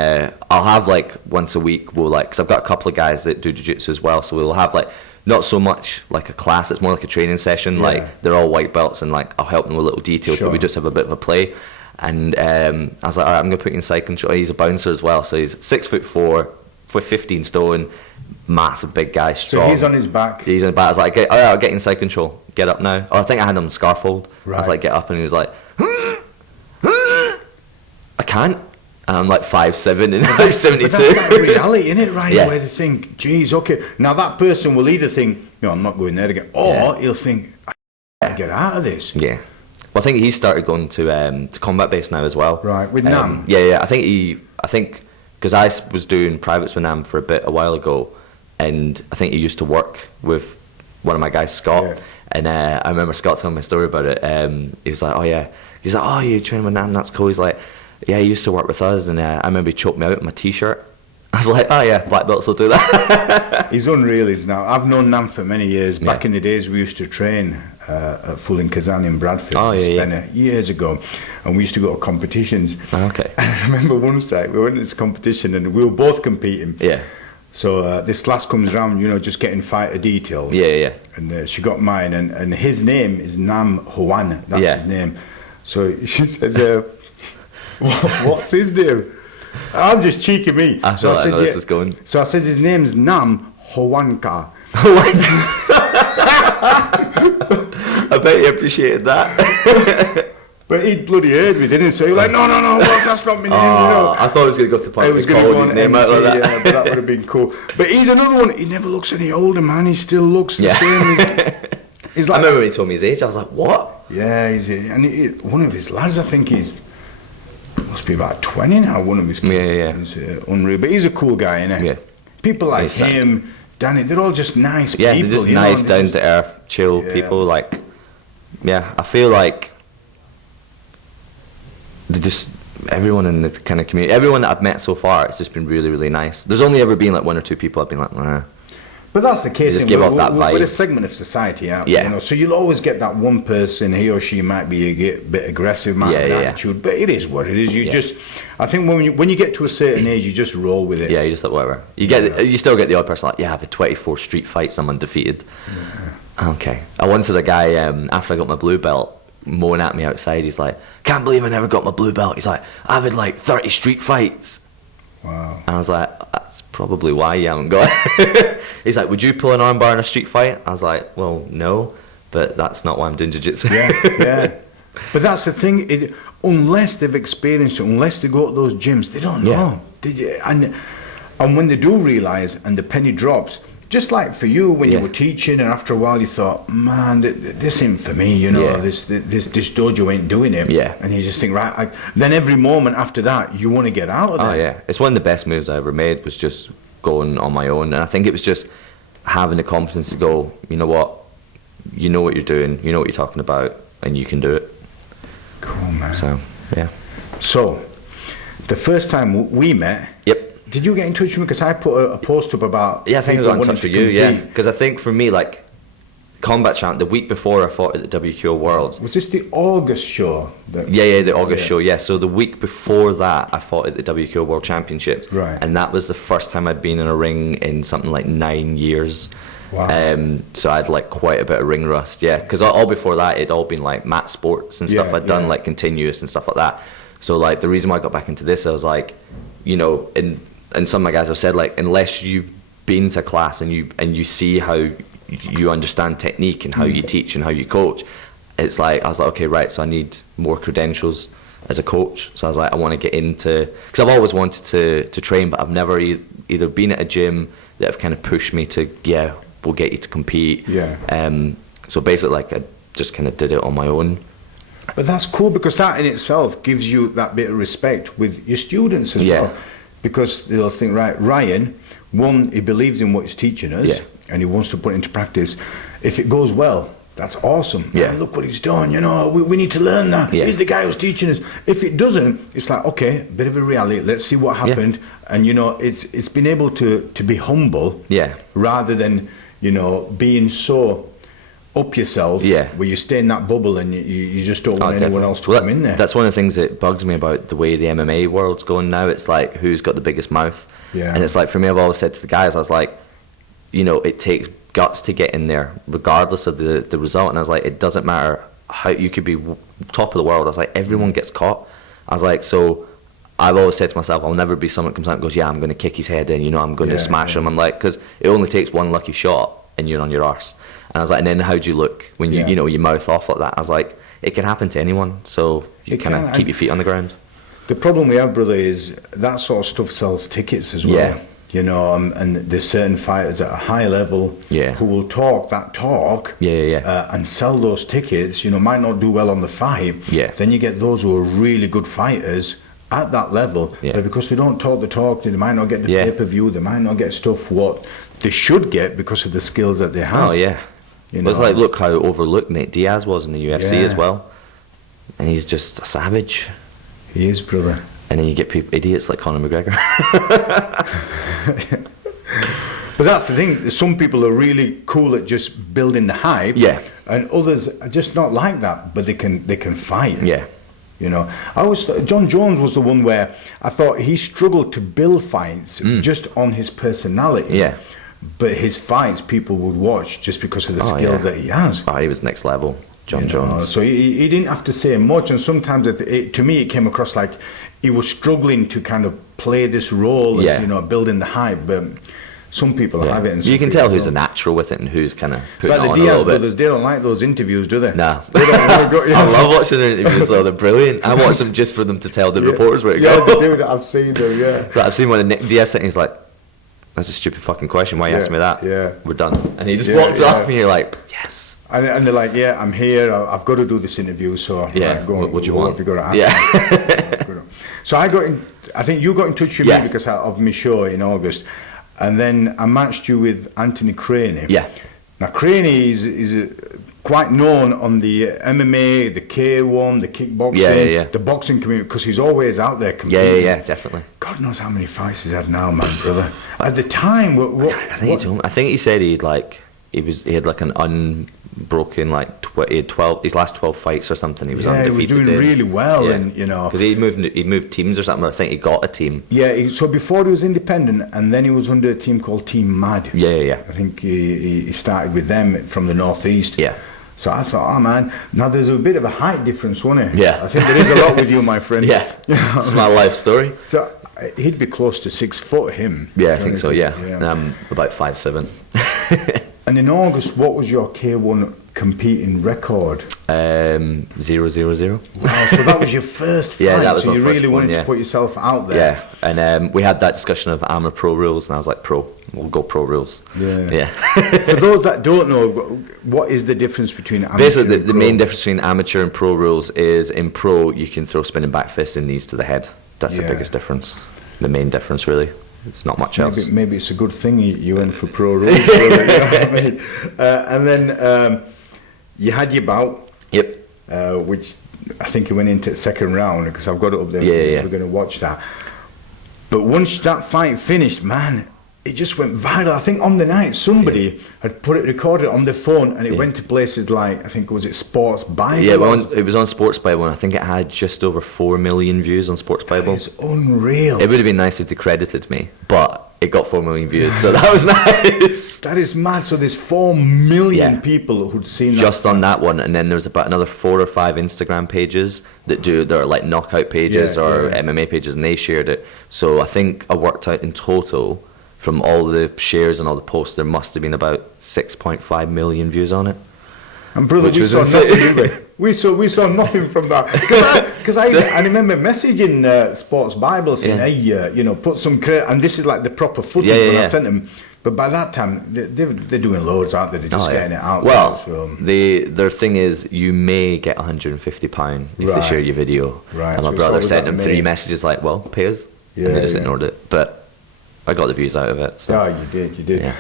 I'll have, like, once a week, because I've got a couple of guys that do jiu-jitsu as well, so we'll have, like, not so much like a class, it's more like a training session. Like, they're all white belts, and, like, I'll help them with little details, but we just have a bit of a play. And I was like, all right, I'm going to put you in side control. He's a bouncer as well, so he's 6'4", with 15 stone, massive big guy, strong. So he's on his back. He's on his back. I was like, all right, I'll get in side control. Get up now. Oh, I think I had him scarfold. I was like, get up, and he was like, I can't. And I'm like 5'7" and like 72. But that's like reality, isn't it? Right, where they think, geez, okay. Now that person will either think, I'm not going there again, or he'll think, I can't get out of this. Yeah. Well, I think he started going to combat base now as well. Right, with Nam. Yeah. I think because I was doing privates with Nam for a while ago, and I think he used to work with one of my guys, Scott. And I remember Scott telling me a story about it. He was like, he's like, oh, you train with Nam, that's cool. He's like, yeah, he used to work with us, and I remember he choked me out in my t-shirt. I was like, oh yeah, black belts will do that. He's unreal, he's now. I've known Nam for many years. Back in the days, we used to train at Full in Kazan in Bradford, years ago, and we used to go to competitions. And I remember one strike, we went to this competition, and we were both competing. So this lass comes round, just getting fighter details. And she got mine, and his name is Nam Huan, that's his name. So she says, what's his name? I'm just cheeky me. I know this is going. So I said his name's Nam Howanka. I bet you appreciated that. But he'd bloody heard me, didn't he? So he was like, no, that's not my name. I thought he was going to go to the point where he called his name out like that. Yeah, but that would have been cool. But he's another one, he never looks any older, man. He still looks the same. He's like, I remember when he told me his age, I was like, what? Yeah, one of his lads, I think must be about 20 now, one of his kids. He's unreal. But he's a cool guy, innit? Yeah. People like him, Danny, they're all just nice people. Yeah, they're just nice, down-to-earth, chill people. Like, I feel like they're just, everyone in the kind of community, everyone that I've met so far, it's just been really, really nice. There's only ever been like one or two people I've been like, nah. But that's the case. Just give off that vibe. We're a segment of society, aren't we? Yeah. You know, so you'll always get that one person, he or she might be a bit aggressive, might have an attitude, but it is what it is. You just, I think when you get to a certain age, you just roll with it. Yeah, you just like, whatever. You still get the odd person like, yeah, I have a 24 street fights, I'm undefeated. Yeah. Okay. I once had a guy, after I got my blue belt, moaning at me outside. He's like, can't believe I never got my blue belt. He's like, I've had like 30 street fights. Wow. And I was like, that's probably why you haven't got it. He's like, would you pull an armbar in a street fight? I was like, well, no, but that's not why I'm doing jiu-jitsu. Yeah. But that's the thing, unless they've experienced it, unless they go to those gyms, they don't know. And when they do realise and the penny drops, just like for you when you were teaching, and after a while you thought, man, this ain't for me, you know, this dojo ain't doing it. Yeah. And you just think, right, then every moment after that, you want to get out of there. Oh, yeah. It's one of the best moves I ever made, was just going on my own. And I think it was just having the confidence to go, you know what you're doing, you know what you're talking about, and you can do it. Cool, man. So, yeah. So, the first time we met, did you get in touch with me? Because I put a post up about... Yeah, I think I got in touch with you, because I think for me, like, combat champ, the week before I fought at the WQO Worlds... Was this the August show? The August show, So the week before that, I fought at the WQO World Championships. Right. And that was the first time I'd been in a ring in something like 9 years. Wow. So I had, like, quite a bit of ring rust, because all before that, it'd all been, like, mat sports and stuff. I'd done, like, continuous and stuff like that. So, like, the reason why I got back into this, I was like, you know, and some of my guys have said, like, unless you've been to class and you see how you understand technique and how you teach and how you coach, it's like, I was like, okay, right, so I need more credentials as a coach. So I was like, I want to get into, because I've always wanted to train, but I've never either been at a gym that have kind of pushed me to, we'll get you to compete. So basically, like, I just kind of did it on my own. But that's cool, because that in itself gives you that bit of respect with your students as well. Because they'll think, right, Ryan, one, he believes in what he's teaching us, and he wants to put it into practice. If it goes well, that's awesome. Man, look what he's done, you know, we need to learn that. He's the guy who's teaching us. If it doesn't, it's like, okay, bit of a reality, let's see what happened. And, you know, it's been able to be humble, rather than, you know, being so up yourself, where you stay in that bubble and you just don't want anyone else to come in there. That's one of the things that bugs me about the way the MMA world's going now. It's like, who's got the biggest mouth? And it's like, for me, I've always said to the guys, I was like, you know, it takes guts to get in there, regardless of the result. And I was like, it doesn't matter how you could be top of the world. I was like, everyone gets caught. I was like, so I've always said to myself, I'll never be someone that comes out and goes, I'm going to kick his head in, you know, I'm going to smash him. I'm like, because it only takes one lucky shot and you're on your arse. And I was like, and then how do you look when you know, you mouth off like that? I was like, it can happen to anyone, so you kind of keep your feet on the ground. The problem we have, brother, is that sort of stuff sells tickets as well. You know, and there's certain fighters at a high level who will talk that talk and sell those tickets, you know, might not do well on the fight. Then you get those who are really good fighters at that level, but because they don't talk the talk, they might not get the pay-per-view, they might not get stuff what they should get because of the skills that they have. You know? It's like, look how overlooked Nate Diaz was in the UFC as well. And he's just a savage. He is, brother. And then you get idiots like Conor McGregor. But that's the thing. Some people are really cool at just building the hype. And others are just not like that, but they can fight. You know, John Jones was the one where I thought he struggled to build fights just on his personality. But his fights people would watch just because of the skill that he has. He was next level, John Jones. So he didn't have to say much, and sometimes to me it came across like he was struggling to kind of play this role as, you know, building the hype. But some people have it. And you can tell who's a natural with it and who's kind of putting it on a little bit. Like the Diaz brothers, they don't like those interviews, do they? Nah. They don't want to go, you know? I love watching their interviews, though. They're brilliant. I watch them just for them to tell the reporters where to go. They do that. I've seen them, So I've seen one of Nick Diaz sitting, he's like, that's a stupid fucking question. Why you asking me that? We're done. And he just walks off, and you're like, yes. And they're like, I'm here. I've got to do this interview. So go on, what do you want? Have you got to ask? So I think you got in touch with me because of my show in August, and then I matched you with Anthony Craney. Now Craney is quite known on the MMA, the K1, the kickboxing, the boxing community, because he's always out there competing. Yeah, definitely. God knows how many fights he's had now, man, brother. At the time, I think he said he had like an unbroken he had 12 his last 12 fights or something. He was undefeated. He was doing really well, and because he moved teams or something. I think he got a team. Yeah, so before he was independent, and then he was under a team called Team Mad. Yeah. I think he started with them from the northeast. Yeah. So I thought, oh man, now there's a bit of a height difference, wasn't it? Yeah. I think there is a lot with you, my friend. Yeah. It's my life story. So he'd be close to 6 foot, him. Yeah, I think so. Yeah. And I'm about 5'7". And in August, what was your K1 competing record? 0-0-0. Wow, so that was your first fight. Yeah, that was so my you first really one, wanted to put yourself out there. Yeah, and we had that discussion of amateur pro rules, and I was like, we'll go pro rules. Yeah. For those that don't know, what is the difference between amateur Basically, and pro? the main difference between amateur and pro rules is in pro, you can throw spinning back fists and knees to the head. That's the biggest difference. The main difference, really. It's not much else. Maybe it's a good thing you went for pro rules. You know what I mean? And then you had your bout. Yep. Which I think you went into the second round, because I've got it up there. Yeah. We're going to watch that. But once that fight finished, man, it just went viral. I think on the night somebody had recorded it on their phone, and it went to places like, I think, was it Sports Bible? Yeah, it was on Sports Bible, and I think it had just over 4 million views on Sports Bible. It's unreal. It would have been nice if they credited me, but it got 4 million views, so that was nice. That is mad. So there's 4 million people who'd seen that. Just on that one, and then there's about another 4 or 5 Instagram pages that are like knockout pages or MMA pages, and they shared it. So I think I worked out in total, from all the shares and all the posts, there must have been about 6.5 million views on it. And brother, we saw nothing, did we? We saw nothing from that. Because I remember messaging Sports Bible saying, hey, put some credit, and this is like the proper footage when I sent them. But by that time, they're doing loads out there. They're just getting it out. Well, there, their thing is, you may get £150 if they share your video. Right. And my brother sent them 3 messages like, well, pay us. And they just ignored it. But I got the views out of it. So. Oh, you did. Yeah.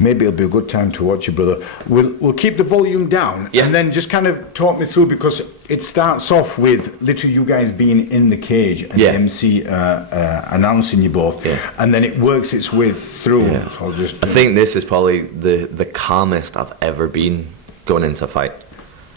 Maybe it'll be a good time to watch it, brother. We'll keep the volume down, and then just kind of talk me through, because it starts off with literally you guys being in the cage and the MC announcing you both, and then it works its way through. Yeah. So I think this is probably the calmest I've ever been going into a fight.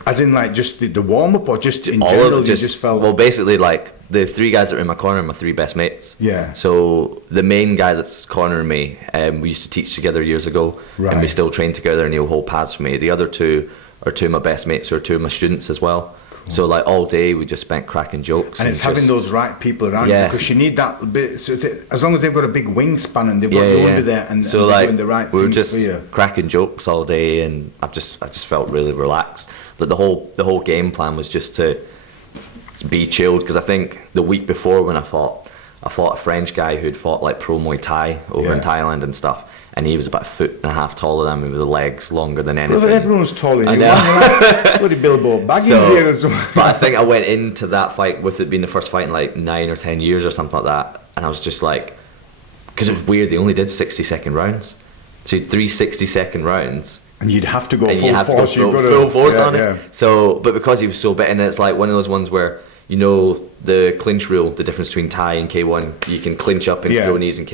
As in, like, just the warm up, or just in general, you just felt. Well, basically, like, the 3 guys that are in my corner are my 3 best mates. Yeah. So the main guy that's cornering me, we used to teach together years ago, and we still train together, and he'll hold pads for me. The other 2 are 2 of my best mates, who are 2 of my students as well. Cool. So like all day we just spent cracking jokes. And it's having those right people around you, because you need that bit. So as long as they've got a big wingspan and they've got to under there, and so and like, they're doing the right we were things just for you. cracking jokes all day, and I just felt really relaxed. But the whole game plan was just to be chilled, because I think the week before when I fought a French guy who'd fought like pro Muay Thai over in Thailand and stuff, and he was about 1.5 foot taller than me, with the legs longer than anything. Brother, everyone's taller than you. Like, bloody Bilbo Baggins here as well. But I think I went into that fight with it being the first fight in like 9 or 10 years or something like that, and I was just like, because it was weird, they only did 60-second rounds, so you had 3 60-second rounds. And you'd have to go and full force. Full force on it. So, but because he was so bit, and it's like one of those ones where, the clinch rule, the difference between Thai and K1, you can clinch up and throw knees in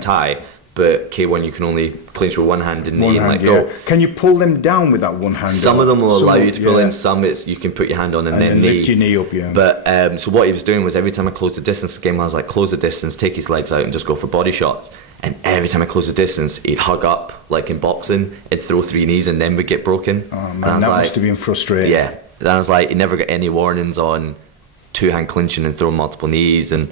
Thai, but K1 you can only clinch with one hand and knee and let go. Can you pull them down with that one hand? Some of them will allow you to pull in, some it's you can put your hand on and then lift your knee up, But so what he was doing was, every time I closed the distance game, I was like, close the distance, take his legs out and just go for body shots. And every time I closed the distance, he'd hug up like in boxing and throw 3 knees, and then we'd get broken. Oh man, that must have been frustrating. Yeah. And I was like, he never got any warnings on 2-hand clinching and throwing multiple knees, and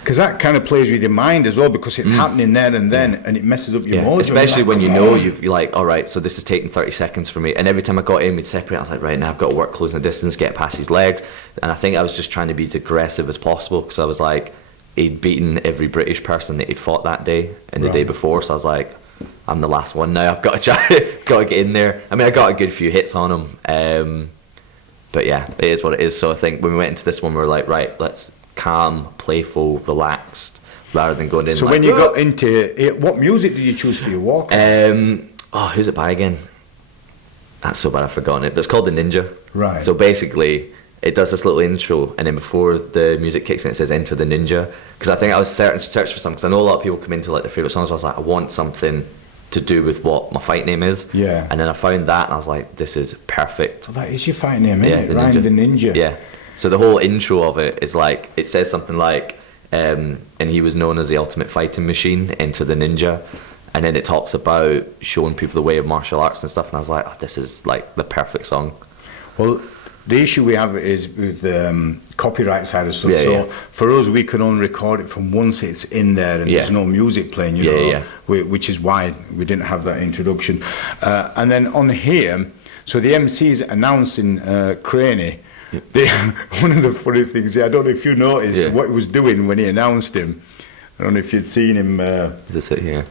because that kind of plays with your mind as well, because it's happening there and then, and it messes up your mojo. Especially when you're like, all right, so this is taking 30 seconds for me. And every time I got in, we'd separate. I was like, right, now I've got to work closing the distance, get past his legs. And I think I was just trying to be as aggressive as possible, because I was like, he'd beaten every British person that he'd fought that day and the day before. So I was like, I'm the last one now. I've got to got to get in there. I mean, I got a good few hits on him. But yeah, it is what it is. So I think when we went into this one, we were like, right, let's calm, playful, relaxed, rather than going in. So like, when you got into it, what music did you choose for your walk? Who's it by again? That's so bad I've forgotten it, but it's called the Ninja. Right. So basically, it does this little intro, and then before the music kicks in, it says "Enter the Ninja." Because I think I was searching for something. Because I know a lot of people come into like their favorite songs. So I was like, I want something to do with what my fight name is. Yeah. And then I found that, and I was like, this is perfect. Well, that is your fight name, isn't it? Ryan the Ninja. Yeah. So the whole intro of it is like, it says something like, and he was known as the ultimate fighting machine, Enter the Ninja. And then it talks about showing people the way of martial arts and stuff. And I was like, oh, this is like the perfect song. Well, the issue we have is with the copyright side of stuff. Yeah, so for us, we can only record it from once it's in there and there's no music playing, you know, which is why we didn't have that introduction. And then on here, so the MC's announcing Craney. One of the funny things, I don't know if you noticed what he was doing when he announced him. I don't know if you'd seen him. Is this it here?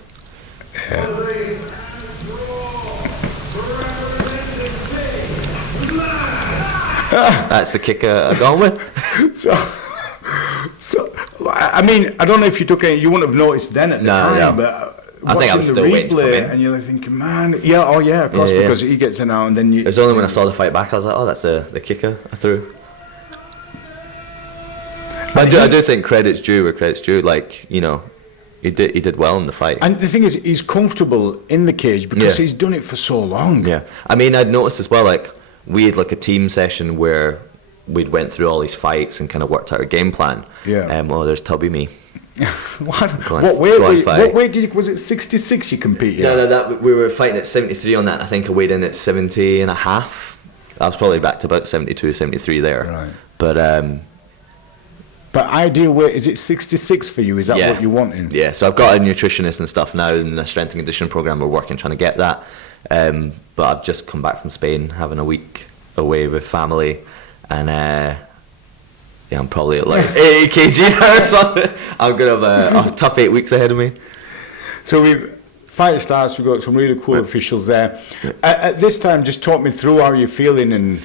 That's the kicker I've gone with. So, I mean, I don't know if you took any, you wouldn't have noticed then at the time, but I think I was still waiting to come in. And you're like thinking, man, of course, because he gets it now, and then you... It was only when I saw the fight back, I was like, oh, that's the kicker I threw. I do think credit's due where credit's due, like, you know, he did well in the fight. And the thing is, he's comfortable in the cage because he's done it for so long. Yeah. I mean, I'd noticed as well, like, we had like a team session where we'd went through all these fights and kind of worked out a game plan. Yeah. There's Tubby me. What weight did you, was it 66 you competed? No, we were fighting at 73 on that. I think I weighed in at 70 and a half. I was probably back to about 72, 73 there. Right. But ideal weight, is it 66 for you? Is that what you're wanting? Yeah, so I've got a nutritionist and stuff now in the strength and conditioning program. We're working trying to get that. But I've just come back from Spain, having a week away with family, and I'm probably at like 80 kg now or something. I'm going to have a tough 8 weeks ahead of me. So fight starts, we've got some really cool officials there. At this time, just talk me through how you're feeling and...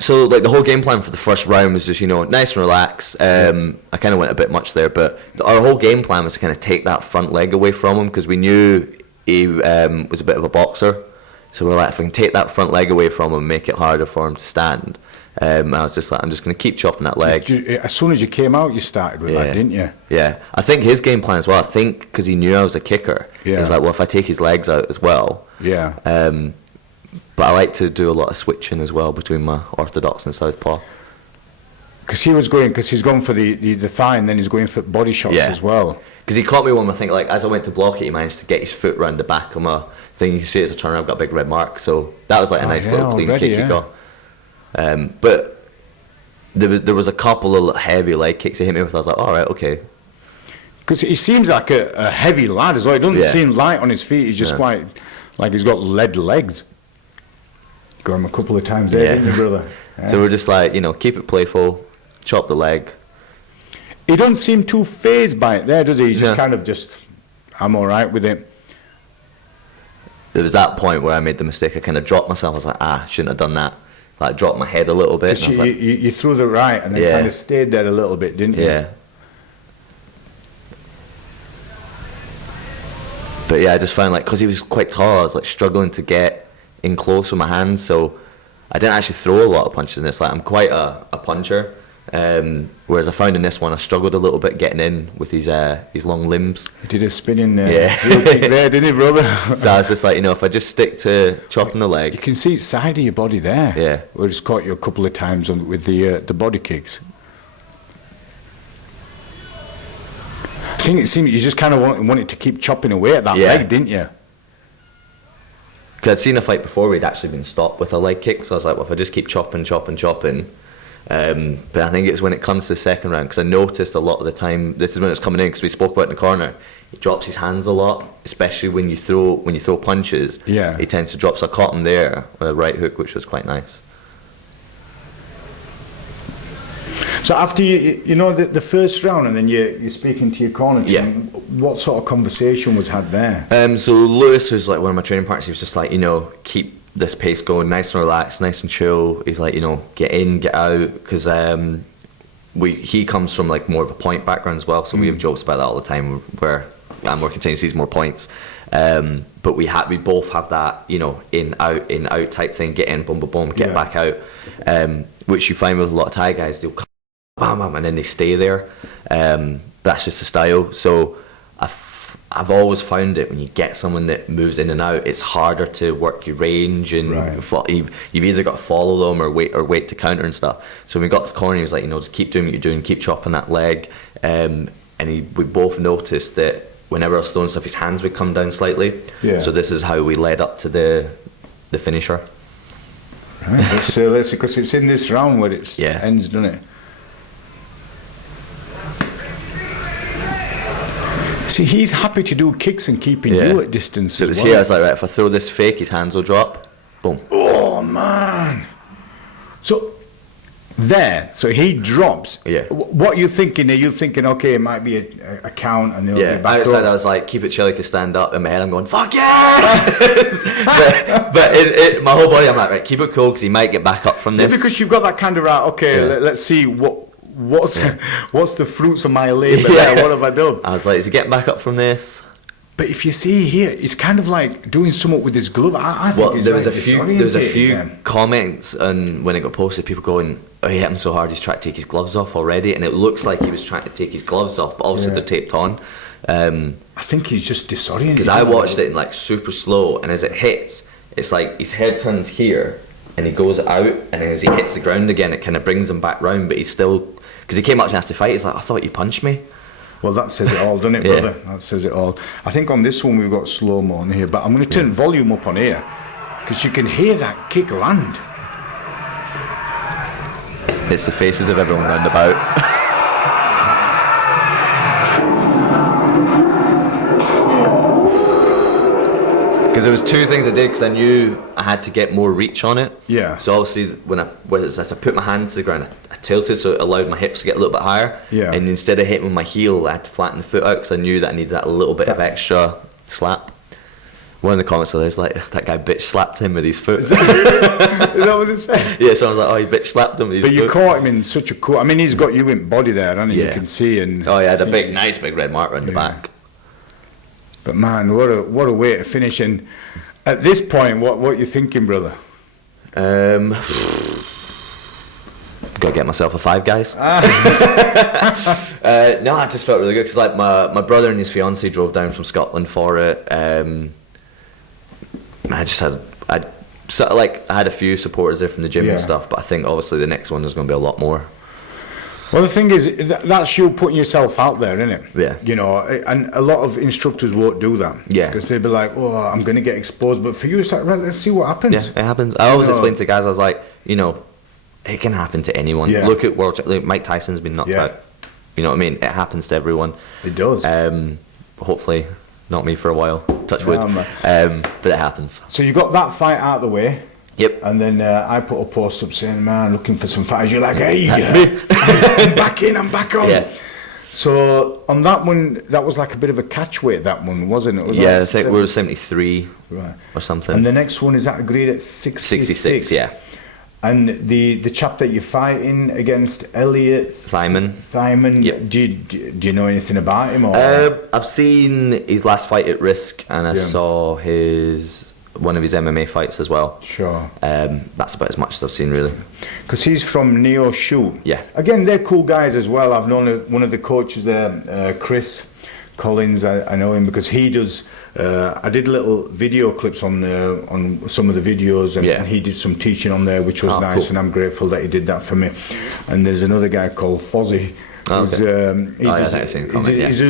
So like the whole game plan for the first round was just, you know, nice and relaxed. I kind of went a bit much there, but our whole game plan was to kind of take that front leg away from him because we knew he was a bit of a boxer. So we're like, if we can take that front leg away from him, make it harder for him to stand. I was just like, I'm just going to keep chopping that leg. As soon as you came out, you started with that, didn't you? Yeah. I think his game plan as well, I think because he knew I was a kicker, he's like, well, if I take his legs out as well. Yeah. But I like to do a lot of switching as well between my orthodox and southpaw. Because he's gone for the thigh and then he's going for body shots as well. Because he caught me one, I think, like, as I went to block it, he managed to get his foot round the back of my thing. You can see it as I turn around, I've got a big red mark. So that was like a nice little clean kick he got. But there was a couple of heavy leg kicks he hit me with. I was like, all right, okay. Because he seems like a heavy lad as well. He doesn't seem light on his feet. He's just quite, like he's got lead legs. Got him a couple of times there, didn't you, brother? Yeah. So we're just like, you know, keep it playful, chop the leg. He don't seem too phased by it there, does he? He's just kind of I'm all right with it. There was that point where I made the mistake. I kind of dropped myself. I was like, I shouldn't have done that. Like, dropped my head a little bit. And you threw the right and then kind of stayed there a little bit, didn't you? Yeah. But yeah, I just found, like, because he was quite tall, I was like struggling to get in close with my hands, so I didn't actually throw a lot of punches in this. Like, I'm quite a puncher, whereas I found in this one I struggled a little bit getting in with his long limbs. He did a spinning there, didn't he, brother? So I was just like, you know, if I just stick to chopping the leg. You can see the side of your body there. Yeah. Where it's caught you a couple of times with the body kicks. I think it seemed you just kind of wanted to keep chopping away at that leg, didn't you? Because I'd seen a fight before where he'd actually been stopped with a leg kick, so I was like, well, if I just keep chopping. But I think it's when it comes to the second round, because I noticed a lot of the time, this is when it's coming in, because we spoke about it in the corner, he drops his hands a lot, especially when you throw punches. Yeah. He tends to drop, so I caught him there with a right hook, which was quite nice. So after you know the first round, and then you're speaking to your corner team, what sort of conversation was had there? So Lewis, who's like one of my training partners, he was just like, you know, keep this pace going, nice and relaxed, nice and chill. He's like, you know, get in, get out, because he comes from like more of a point background as well, so we have jokes about that all the time, where more continuously, more points. But we both have that, you know, in out type thing. Get in, boom, boom, boom, get back out. Which you find with a lot of Thai guys, they'll come, bam, bam, and then they stay there. That's just the style. So I've always found it when you get someone that moves in and out, it's harder to work your range, and you've either got to follow them or wait to counter and stuff. So when we got to the corner, he was like, you know, just keep doing what you're doing, keep chopping that leg. And we both noticed that whenever I was throwing stuff, his hands would come down slightly. Yeah. So this is how we led up to the finisher. Right. Let's see, because it's in this round where it ends, doesn't it? See, he's happy to do kicks and keeping you at distance. So it was here, I was like, right, if I throw this fake, his hands will drop. Boom. Oh, man. So he drops. Yeah. What are you thinking? Are you thinking, okay, it might be a count and they'll be back outside up? I was like, keep it chill, to stand up. In my head, I'm going, fuck yeah! but my whole body, I'm like, right, keep it cool, because he might get back up from this. Yeah, because you've got that kind of, right, okay, let's see what's the fruits of my labour there? What have I done? I was like, is he getting back up from this? But if you see here, it's kind of like doing something with his glove. I think there was a few comments, and when it got posted, people going, oh, he hit him so hard he's trying to take his gloves off already, and it looks like he was trying to take his gloves off, but obviously they're taped on. I think he's just disoriented. Because I watched it in like super slow, and as it hits, it's like his head turns here, and he goes out, and then as he hits the ground again, it kind of brings him back round, but he's still, because he came up to have to fight, he's like, I thought you punched me. Well, that says it all, doesn't it, brother? That says it all. I think on this one we've got slow-mo on here, but I'm going to turn volume up on here, because you can hear that kick land. It's the faces of everyone round about. Because there was two things I did, because I knew I had to get more reach on it. Yeah. So obviously, as I put my hand to the ground, I tilted, so it allowed my hips to get a little bit higher. Yeah. And instead of hitting with my heel, I had to flatten the foot out, because I knew that I needed that little bit of extra slap. One of the comments was like, that guy bitch slapped him with his foot. Is that what they said? Yeah, so I was like, oh, he bitch slapped him with his foot. But you caught him in such a cool... I mean, he's got you in body there, hasn't he? You can see. And oh, he had a nice big red mark around the back. But man, what a way to finish. And at this point, what are you thinking, brother? Gotta get myself a Five Guys. No, I just felt really good, because like my brother and his fiance drove down from Scotland for it. I had a few supporters there from the gym and stuff, but I think obviously the next one there's going to be a lot more. Well, the thing is, that's you putting yourself out there, isn't it? Yeah. You know, and a lot of instructors won't do that. Yeah. Because they'll be like, oh, I'm going to get exposed. But for you, it's like, right, let's see what happens. Yeah, it happens. I always explain to the guys, I was like, you know, it can happen to anyone. Yeah. Look at Mike Tyson's been knocked out. You know what I mean? It happens to everyone. It does. Hopefully, not me for a while. Touch wood. But it happens. So you got that fight out of the way. Yep. And then I put a post up saying, man, looking for some fighters. You're like, hey, I'm back in, I'm back on. Yeah. So on that one, that was like a bit of a catch weight, that one, wasn't it? I think we were 73 or something. And the next one, is that agreed at 66? Yeah. And the chap that you're fighting against, Elliot Thyman, yep. Do you know anything about him? Or? I've seen his last fight at Risk, and I saw one of his MMA fights as well. Sure. That's about as much as I've seen, really. Because he's from Neo Shoot. Yeah. Again, they're cool guys as well. I've known one of the coaches there, Chris Collins. I know him because he does. I did little video clips on some of the videos, and he did some teaching on there, which was nice, cool. And I'm grateful that he did that for me. And there's another guy called Fozzie. He does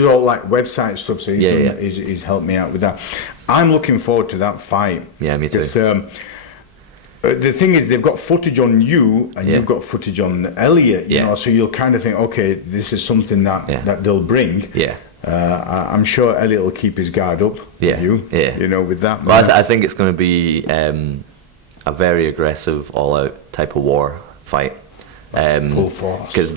all like website stuff, so he's helped me out with that. I'm looking forward to that fight. Yeah, me too. The thing is, they've got footage on you, and you've got footage on Elliot. You know, so you'll kind of think, okay, this is something that they'll bring. Yeah. I'm sure Elliot will keep his guard up with you. Yeah. You know, with that. Well, I think it's going to be a very aggressive, all-out type of war fight. Full force. Because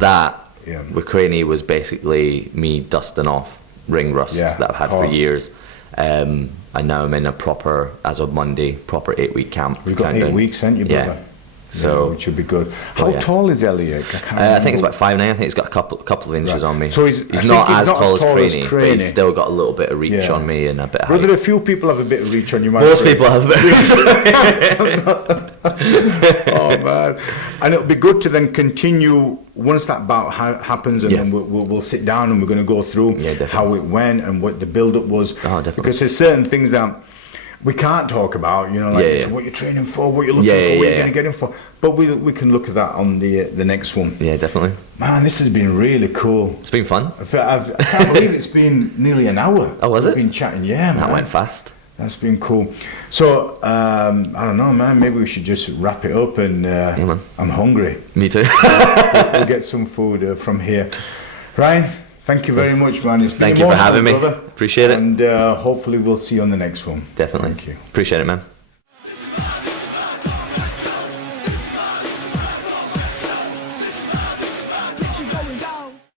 with Craney was basically me dusting off ring rust that I've had for years. And now I'm in a proper, as of Monday, proper 8-week camp. We've got 8 weeks, haven't you, brother? So which would be good. How tall is Elliot? I think it's about 5'9". I think he's got a couple of inches on me. So he's not as tall as Craney, but he's still got a little bit of reach on me and a bit of height. Brother, a few people have a bit of reach on you. Most people have a bit of reach. Oh man! And it'll be good to then continue once that bout happens, and then we'll sit down and we're going to go through how it went and what the build-up was. Oh, definitely. Because there's certain things that we can't talk about, you know, like what you're training for, what you're looking for, what you're going to get in for. But we can look at that on the next one. Yeah, definitely. Man, this has been really cool. It's been fun. I can't believe it's been nearly an hour. Oh, was it? We've been chatting, man. That went fast. That's been cool. So, I don't know, man, maybe we should just wrap it up and man. I'm hungry. Me too. We'll get some food from here. Ryan, thank you very much, man. It's been Thank you for having me. Brother. Appreciate it. And hopefully we'll see you on the next one. Definitely. Thank you. Appreciate it, man.